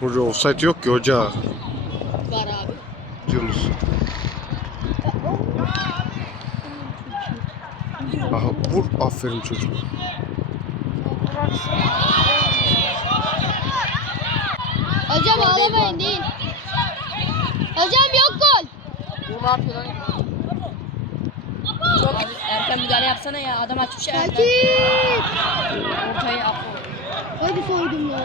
Hoca offside yok ki hoca Var abi. diyorsunuz. Aha vur aferin çocuk. Hocam ağlamayın değil. Hocam yok gol. Bu ne yapıyor lan? Çok erken müdahale yapsana ya. Adam açmış ya. Sakin. Ortaya at. Hadi soydum ya.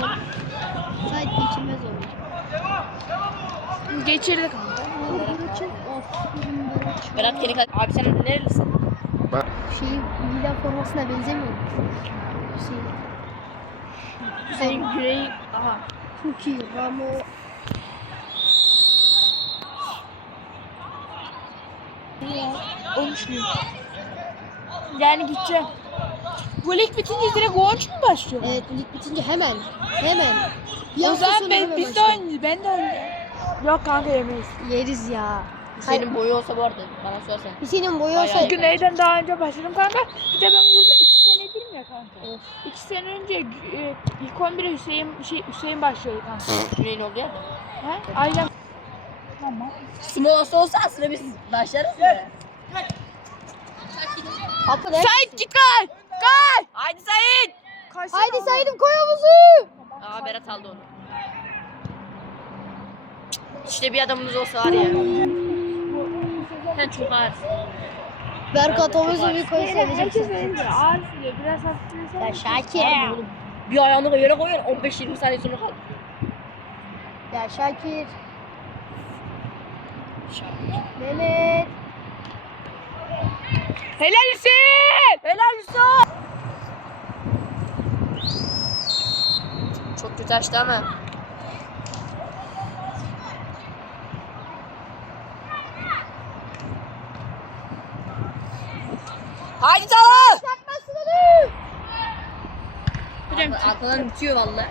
Sait geçilmez oldu. Geçirdik. Berat geri kal. Abi sen nerelisin? Ben Şey, Milan formasına benzemiyor mu? Şey, Senin güreği... Aha. çok iyi. Ramo. Olmuş mu? Yani gideceğim. Bu lig bitince direkt Gonç mu başlıyor? Evet, lig bitince hemen. Hemen. Bir o zaman ben, biz de oynayacağız. Ben de oynayacağım. Yok kanka yemeyiz. Yeriz ya. Senin boyu olsa bu arada bana sorsan. Senin boyu Bayağı olsa iyi. Güneyden daha önce başladım kanka. Bir de ben burada iki senedir mi ya kanka? Of. İki sene önce e, ilk 11'e Hüseyin, şey, Hüseyin başlıyordu kanka. Güney'in oldu ya. ha? Aynen. Tamam. Smolası olsa aslında biz başlarız ya. Kapı ne? Sait git kal! Kal! Haydi Sait. Haydi Sait'im koy havuzu. Aa Berat aldı onu. İşte bir adamımız olsa var ya. Sen çok ağırsın. Berkat havuzu bir koy Herkes benim ağır siliyor. Biraz hafiflesen. Ya Şakir. Bir ayağını yere koyuyor 15-20 saniye sonra kaldı. Ya Şakir. Mehmet. Helal Hüseyin! Helal Yusuf. Çok kötü açtı ama. Haydi Talha! Hocam Arkadan bitiyor valla.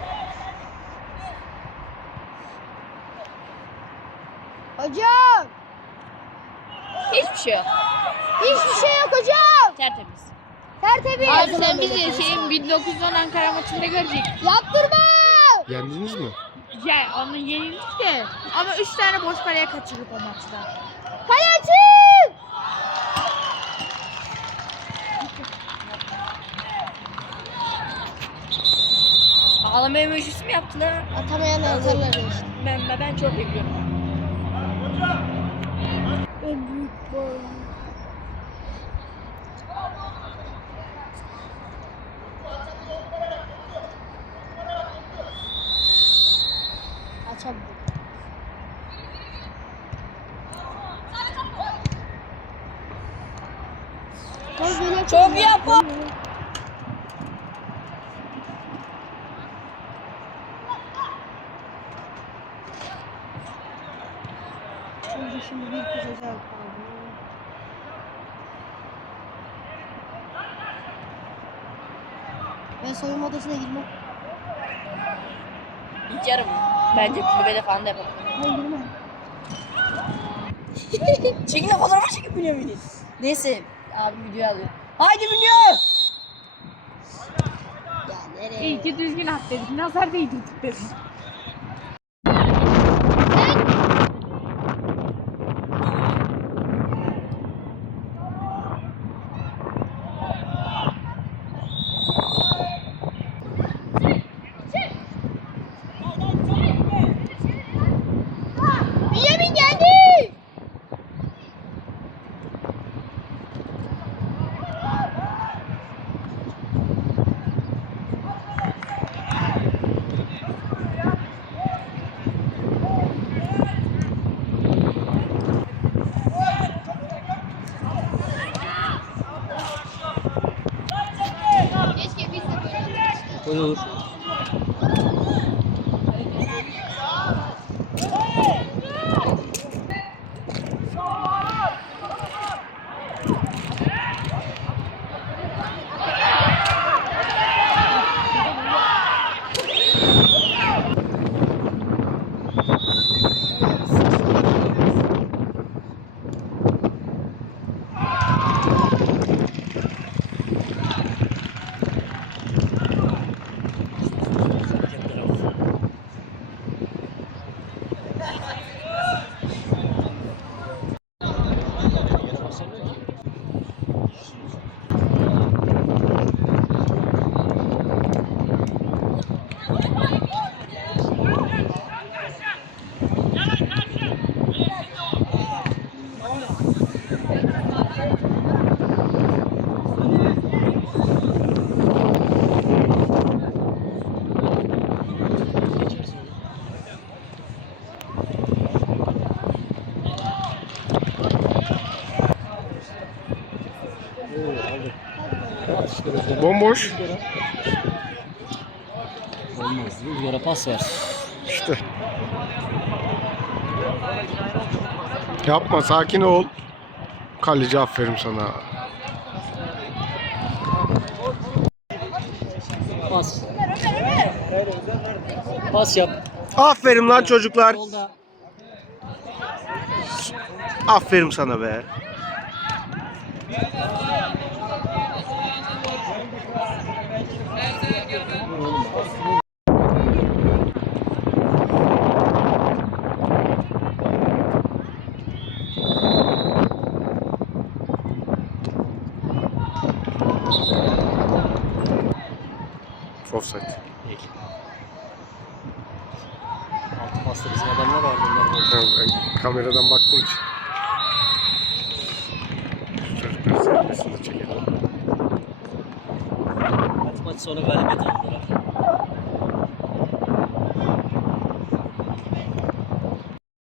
Hocam. Hiçbir şey yok. Hiçbir şey yok hocam. Tertemiz. Tertemiz. Abi sen bizi şeyin 1910 Ankara maçında görecek. Yaptırma. yendiniz mi? Ya onu yenildik de. Ama 3 tane boş kaleye kaçırdık o maçta. Hayatım. Ağlama emojisi mi yaptın ha? Atamayan atarlar işte. Ben, ben, ben çok bekliyorum. En büyük boy. Açamadım. Çok böyle Çok iyi yapı. Şimdi şimdi bir kuşacak. Ben soyunma odasına girmem. Yarım. Bence kulübede falan da yapalım. Hayır girmem. Çekime fotoğrafı çekip biliyor muyuz? Neyse abi video alıyor. Haydi video. Ya nereye? İyi ki düzgün at dedik. Nazar değdirdik dedik. 我就 Bomboş. Olmaz. Rüzgara pas ver. İşte. Yapma sakin ol. Kaleci aferin sana. Pas. Pas yap. Aferin lan çocuklar. Solda. Aferin sana be. Offside. Peki. Altı pasta bizim adamlar vardı. Onlar Ben, ben kameradan baktım için. Şu Çocuklar seviyesini çekelim. Maç sonra galibiyet aldı.